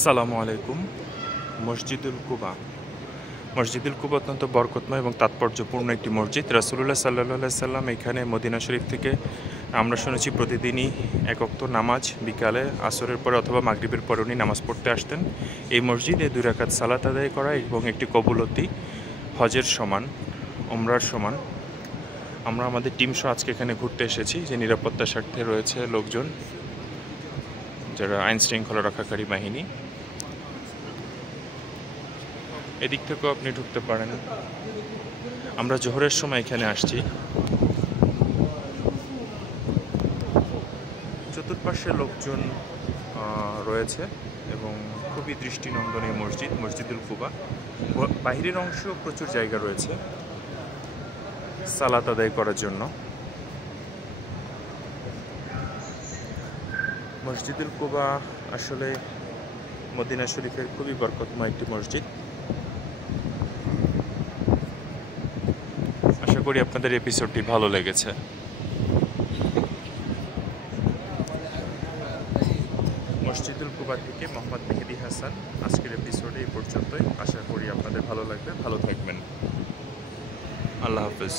আসসালামু আলাইকুম। মসজিদুল কুবা। মসজিদুল কুবা অত্যন্ত বরকতময় এবং তাৎপর্যপূর্ণ একটি মসজিদ। রাসূলুল্লাহ সাল্লাল্লাহু আলাইহি সাল্লাম এখানে মদিনা শরীফ থেকে আমরা শুনেছি প্রতিদিনই এক ওয়াক্ত নামাজ বিকালে আসরের পরে অথবা মাগরিবের পরে উনি নামাজ পড়তে আসতেন। এই মসজিদে 2 রাকাত সালাত আদায় করা এবং একটি কবুলতি হজের সমান, উমরার সমান। আমরা আমাদের টিম সহ আজকে এখানে ঘুরতে এসেছি, যে নিরাপত্তার স্বার্থে রয়েছে লোকজন যারা আইন শৃঙ্খলা রক্ষাকারী বাহিনী। এদিক থেকেও আপনি ঢুকতে পারেন। আমরা জোহরের সময় এখানে আসছি। চতুর্পাশে লোকজন রয়েছে এবং খুবই দৃষ্টিনন্দনীয় মসজিদ, মসজিদুল কুবা। বাহিরের অংশেও প্রচুর জায়গা রয়েছে সালাত আদায় করার জন্য। মসজিদুল কুবা আসলে মদিনা শরীফের খুবই বরকতময় একটি মসজিদ। আশা করি আপনাদের এপিসোডটি ভালো লেগেছে। মসজিদুল কুবা থেকে মোহাম্মদ মেহেদি হাসান। আজকের এপিসোডে এই পর্যন্তই। আশা করি আপনাদের ভালো লাগবে। ভালো থাকবেন। আল্লাহ হাফেজ।